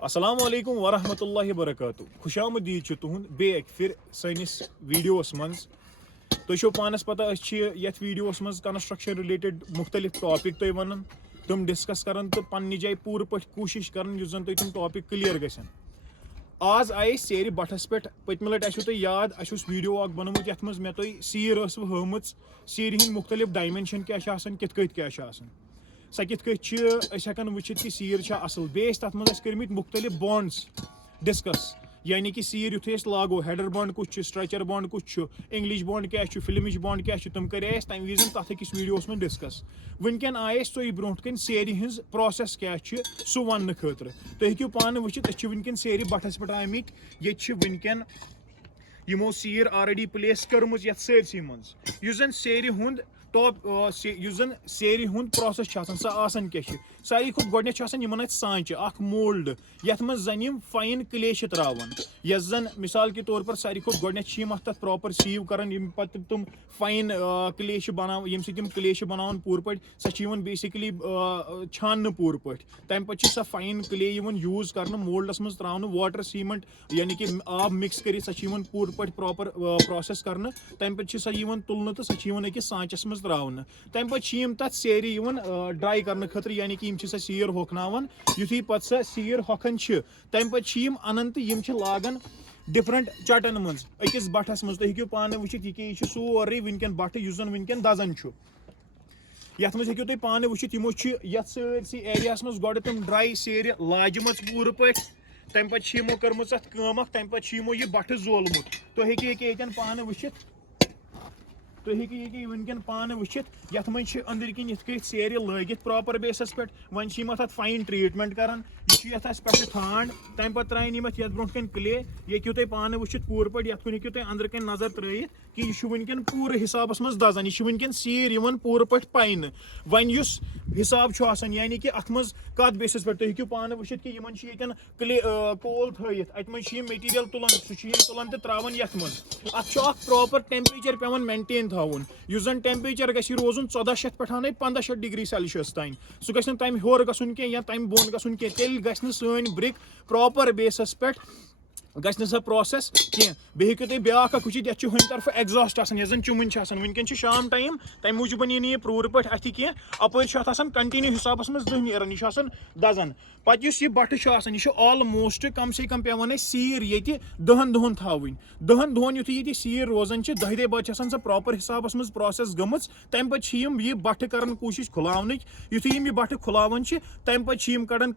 अस्सलाम वालेकुम वरहमतुल्लाहि वबरकातुहू खुशामदीद तुहद बे फिर सैनिस वीडियोस मज तुम पानस पता ये वीडियोस मज कंस्ट्रक्शन रिलेटेड मुख्तलिफ टॉपिक तुम वन तुम डिस्कस कर तो पन्ने जाए पूर पे कोशिश कर जन तुम टॉपिक क्लियर गसन आज आये सेर बठस पे पतम लट तुम याद वीडियो बनोमुत ये मे तुम सीर हम सीर हिंद मुख्तलिफ डायमेंशन क्या कित क्या सह कित हेकान वुचित कि सीर असल बे तथ मज कर्मित मुख्तलिफ बॉन्ड्स डिस्कस यानी कि सीर युथ लागो हेडर बॉन्ड कुछ स्ट्रेचर बॉन्ड कुछ इंग्लिश बॉन्ड क्या फिल्मिश बॉन्ड क्या तुम करे तम विजन तथ अकिस वीडियोस में डिस्कस वनकन आये तुम ब्रोह कन सेर हज प्रोसेस क्या सह वन खतर तुम हेकू पान वुचित वनकन सेर बठस पे आमित ये वनकन यमो सीर ऑलरेडी प्लेस कर्म ये सरसी मज जन सेर हुंद टॉप जन सेर हुंद प्रोसेस सह क्या सारी खुद गोडन सांचे अख मोल्ड यथ मज जन फाइन क्ले त्रावान यस जन मिसाल के तौर पर सारी खुद गोडन तथ प्रॉपर सीव करान पत तुम फाइन क्ले बना यम क्ले बनान पूर पे सह बेसिकली छान पूर पे तम पे सह फाइन क्ले यूज कर मोल्डस मज त्रावन वाटर सीमेंट यानी कि आब मिक्स कर सह पूर पे प्रॉपर प्रोसेस कर तम पे सह तुलन तो सह अकिस सांचस मज त्रावन तम पे तथ सेर ड्राई कर खतर यानी कि सह सीर होखनावन युथी पत सह सीर होखन तम पे अनन तो लागन डिफरेंट चटन मज अकिस बठस मज तुम हेकू पान वुचित यह सोरे वनकन बट जन वनकन दजन ये मज हेकू तुम पान वुचित यमो ये सरसी एरिया मज गो तुम ड्राई सेर लाजम पूर पे तम पे यमो कर्म तम पे यमो यह बट जोलमुत तुम हेन पान वुचित तुम वनकन पान वुचित ये मज अंदर किन ये सेर लगित प्रॉपर बेसस पे वन अत फाइन ट्रीटमेंट करान ये पे थांड तम पे त्राइन ये ब्रोह कन क्ले ये तुम पान वुचित पूर पे ये हेकू तुम अंदर कन नजर त्रयित कि यह वनकन पूरे हिसाब मज दजन यह वनकन सीर पूर पे पाइन वन हिसाब यानी कि अत मज कत बेसिस पे तुम हेकू पान वुचित कि ये क्ले कोल थयित अत मज मटीरियल तुलान सह तुलान तो त्रावान ये मज अत प्रॉपर टेम्परेचर पेवान मेंटेन थवन जन टेम्परेचर गि रोजन 1400 पे 1500 डिग्री सेल्सियस तान सह गि तम होर गुन या तम बोन गुन तेल गि सन ब्रिक प्रॉपर बेसस पे गि सह प्रोसेस कह बे हेकू तुम ब्या वुचित ये हन तरफ एग्जॉस्ट जन चुमन वनकन शाम टाइम तम मूजूब यह पूर पे अथ कह अपर कंटिन्यू हिसाब मज दह नीरान यह दजन पे यह बट यह ऑलमोस्ट कम से कम पेवान सीर ये 10 दोहन थवन 10 दोहन युथ ये सीर रोजान 10 बाद सह प्रॉपर हिसाब मज प्रोसेस गम तम पे यह बट कर कोशिश खुलावन युथ यह बट खुलावन तम पे कड़न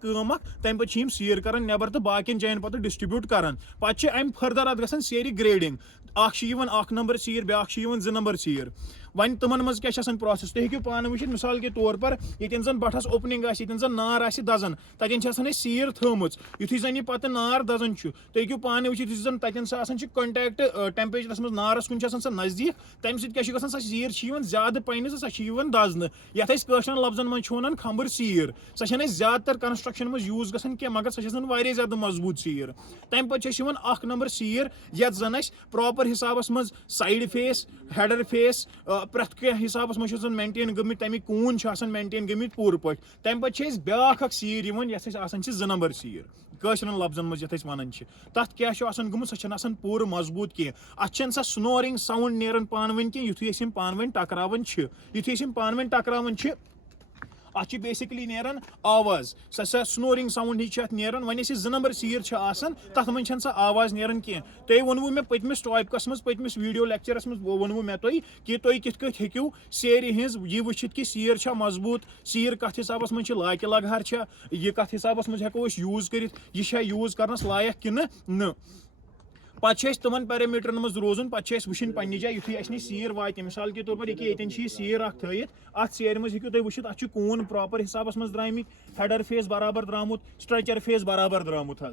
तम पे सीर कर नबर तो बाकिन जायन पे डिस्ट्रीब्यूट कर पे अम फर्दर अत ग सेर ग्रेडिंग अख नंबर सीर ब्या 2 नंबर सीर वन तमन मज क्या प्रोसेस तुम हेकू पान वुचित मिसाल के तौर पर ये जन बठस ओपनिंग जन नार दजन तथन सीर थम युथ जन यह पे नार दजन तुम हेकू पान वुचित जन तथन कंटैक्ट टेम्परेचरस मज नारस कुन सह नजदीक तम सह सह सीर ज्यादा पन सह दजन ये लफ्जन मज वन खबर सीर सह ज्यादातर कंस्ट्रक्शन मज यूज गया मगर सह ज्यादा मजबूत सीर तम पे अख नंबर सीर ये जन प्रॉपर हिसाब मज साइड फेस हेडर फेस प्रथ क्या हिसाब मज मेंटेन गमित तमिक कून मेंटेन गमित पूर पे तम पे ब्या सीर ये 2 नंबर सीर कशरन लफ्जन मज ये वन तथ क्या गुम सह पूर मजबूत कह अत सह स्नोरिंग साउंड नेरान पान वन कह युथ पान वन टकरावन युथ पान वन टकरावन अत बेसिकली नेरान आवाज सह स्नोरिंग साउंड ही नेरान वन 2 नंबर सीर तथ मन सह आवाज नेरान कह तुम वोनवु मे पतमिस टॉपिकस मज पतमिस वीडियो लेक्चरस मज वोनवु मे तुम कि तुम कित हेकू सेर हज यह वुचित कि सीर मजबूत सीर कत हिसाब मज लाके लगहर यह कत हिसाब मज हेको यूज कर यह यूज करनस लायक कि न पे तमन पैरामीटरन मज रोजन पे वुन पन्ने जाए युथ सीर वात मिसाल के तौर पर ये सीर थयित अत सेर मज हेकू तुम वुचित अत कून प्रॉपर हिसाब मज द्रामित हेडर फेस बराबर द्रामुत स्ट्रेचर फेस बराबर द्रामुत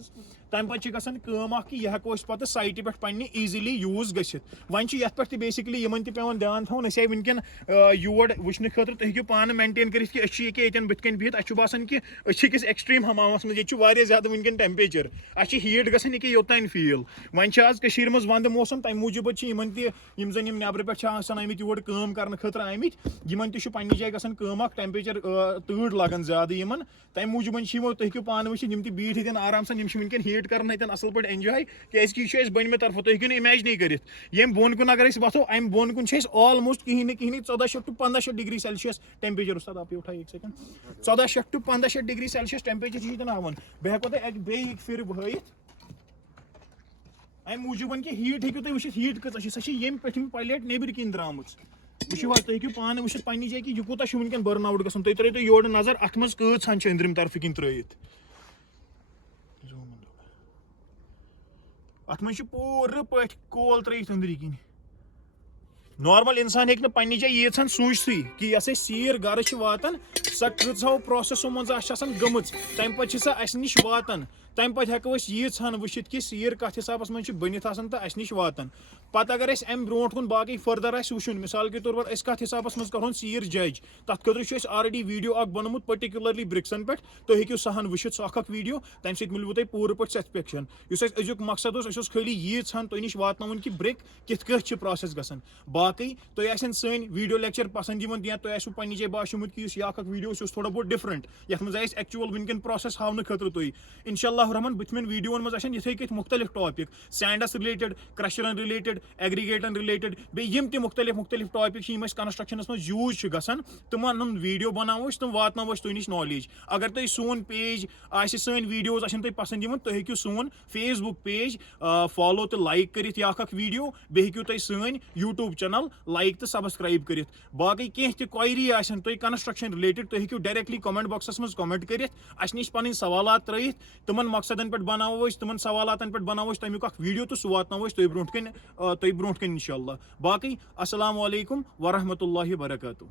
तम पे कि यह हेको पे साइट पे पन्ने ईजिली यूज गसित वन ये पे बेसिकली इन पेवान ध्यान थवन अस वनकन योर वुचन खतर तुम हेकू पान मेंटेन कर बुत कन बिहित अस बासान कि अकिस एक्सट्रीम हमामस मज ये ज्यादा वनकन टेम्परेचर अ हीट गसान योतान फील वन आज कशीर मज वंद मौसम तम मूजूब यमन तम नबर पे आमित योर काम करने खतर आमित यमन तन्नी जाए गसान टेम्परेचर तूड़ लगन ज्यादा यमन तम मूजूब तुम हूँ पान वुचित यम बिठ हन आराम सान वनकन हीट कर असल पे एंजॉय क्या बनमे तरफो तुम हूँ इमेजिन कर बोन कुन अगर वो अम बोन कुन ऑलमोस्ट कहीं 1400 to 1500 डिग्री सेल्सियस टेम्परेचर उस्ताद आप उठा 1 second 1400 to 1500 degree Celsius temperature हावन बह हेको तुम बे फिर बहत अम मूजूबन कि हीट हूँ तुम वुचित हीट कच सह ये पे प्लेट नेबर किन द्राम वो तुम हूँ पान वुचित पन्नी जाए कि यह कूत वनकन बर्न आउट गसान तुम त्रो योर नजर अत मज कत्सान अंदरिम तरफ किन त्रित अत मज पूर पे कोल त्रित अंदर किन नॉर्मल इंसान हेक पन्नी जाए यीसान सूझती कि यस सीर गर वातान सह कहो प्रोसेसो मज गम तम पे सह अस नश वातान तम पे हेको यीसान वुचित कि सीर कत हिसाबस मज बनित तो अस नश वातान पत अगर अम ब्रोट कुन बाकी फर्दर वुचुन मिसाल के तौर पर कत हिसाबस मज करोन सीर जज तथ खतर ऑलरेडी वीडियो बनमुत पर्टिकुलरली ब्रिक्सन पे तुम हूँ सहन वुचित सह वीडियो तम सत मिलव तुम पूर पे सेटिस्फेक्शन अजुक मकसद खाली यीसान तुम नश वातन कि ब्रिक कित प्रोसेस गसान बाकी तुम आसन सन वीडियो लेक्चर पसंद या तुम आसो पन्नी जाए बाशमुत कि यह वीडियो थोड़ा बहुत डिफरेंट ये मज एक्चुअल वनकन प्रोसेस हावन खतर तुम इंशाल्लाह रहमान बुथमिन वीडियो मज इथे कत मुख्तलिफ टॉपिक सैंडस रिलेटेड क्रशरन रिलेटेड एग्रीगेटन रिलेटेड बेम मुख्तलिफ टॉपिक कंस्ट्रक्शन मज यूज गसान तमन वीडियो बनावो तुम वातनावो तुम नश नॉलेज अगर तुम सोन पेज सन वीडियोज तुम पसंद तुम हूँ सोन फेसबुक पेज फॉलो तो लाइक कर वीडियो बे हूँ तुम सन यूट्यूब चैनल लाइक तो सब्सक्राइब कर बाकी कह क्वेरी तुम कंस्ट्रक्शन रिलेटेड तुम हूँ डायरेक्टली कमेंट बॉक्सस मज कमेंट कर नश पन सवाल त्रत तमन मकसदन पे बनावो तमन सवालातन पे बनावो तमिक वीडियो तो सह वातनावो तुम ब्रोट कन इंशाल्लाह बाकी अस्सलाम वालेकुम वरहमतुल्लाहि वबरकातुहू